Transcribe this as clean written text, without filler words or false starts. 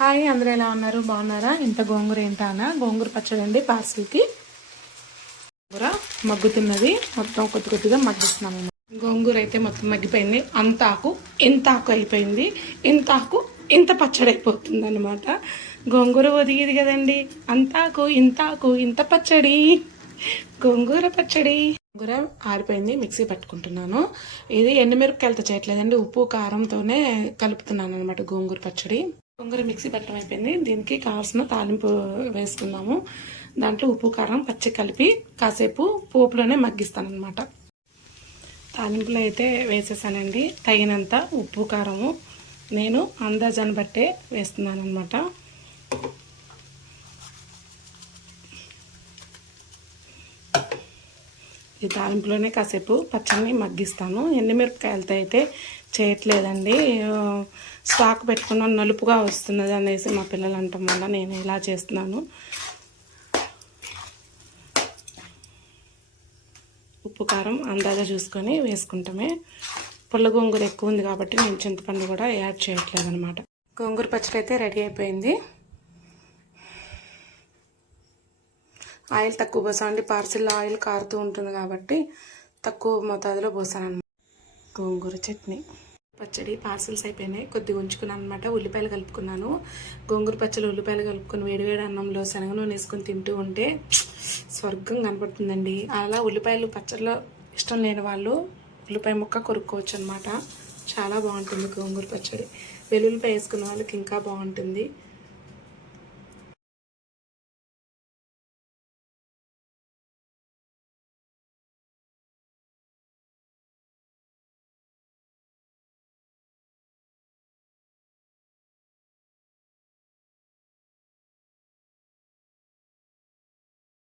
Hi, అందరూ ఎలా ఉన్నారు? బాగున్నారా? ఇంత గోంగూర ఏంటా గోంగూర పచ్చడి అండి పార్సిల్కి. గోంగూర మగ్గుతున్నది, మొత్తం కొద్ది కొద్దిగా మగ్గిస్తున్నాము. గోంగూర అయితే మొత్తం మగ్గిపోయింది. అంత ఆకు ఎంత ఆకు అయిపోయింది, ఇంత ఆకు ఇంత పచ్చడి అయిపోతుంది అనమాట. గోంగూర ఒదిగేది కదండి, అంత ఆకు ఇంత పచ్చడి, గోంగూర పచ్చడి. గోంగూర ఆరిపోయింది, మిక్సీ పట్టుకుంటున్నాను. ఇది ఎండుమిరపకాయలతో చేయట్లేదండి, ఉప్పు కారంతోనే కలుపుతున్నాను అనమాట గోంగూర పచ్చడి. గోంగూర మిక్సీ పట్టడం అయిపోయింది. దీనికి కావాల్సిన తాలింపు వేసుకుందాము. దాంట్లో ఉప్పు కారం పచ్చి కలిపి కాసేపు పోపులోనే మగ్గిస్తాను అనమాట. తాలింపులో అయితే వేసేసానండి. తగినంత ఉప్పు కారము నేను అందాజాన్ని బట్టే వేస్తున్నాను అనమాట. ఈ తాలింపులోనే కాసేపు పచ్చడిని మగ్గిస్తాను. ఎండుమిరపకాయలతో అయితే చేయట్లేదండి, స్టాక్ పెట్టుకున్న నలుపుగా వస్తున్నది అనేసి మా పిల్లలు అంటాం వల్ల నేను ఇలా చేస్తున్నాను. ఉప్పు కారం అందాజా చూసుకొని వేసుకుంటామే. పుల్ల గోంగూర ఎక్కువ ఉంది కాబట్టి నేను చింతపండు కూడా యాడ్ చేయట్లేదు అనమాట. గోంగూర పచ్చడి అయితే రెడీ అయిపోయింది. ఆయిల్ తక్కువ పోసానండి, పార్సిల్లో ఆయిల్ కారుతూ ఉంటుంది కాబట్టి తక్కువ మోతాదులో పోసాను అనమాట. గోంగూర చట్నీ పచ్చడి పార్సిల్స్ అయిపోయినాయి, కొద్దిగా ఉంచుకున్నాను అనమాట. ఉల్లిపాయలు కలుపుకున్నాను. గోంగూర పచ్చడి ఉల్లిపాయలు కలుపుకొని వేడివేడి అన్నంలో శనగ నూనె వేసుకొని తింటూ ఉంటే స్వర్గం కనపడుతుందండి. అలా ఉల్లిపాయలు పచ్చడిలో ఇష్టం లేని వాళ్ళు ఉల్లిపాయ ముక్క కొరుక్కోవచ్చు అనమాట. చాలా బాగుంటుంది గోంగూర పచ్చడి. వెల్లుల్లిపాయ వేసుకున్న వాళ్ళకి ఇంకా బాగుంటుంది.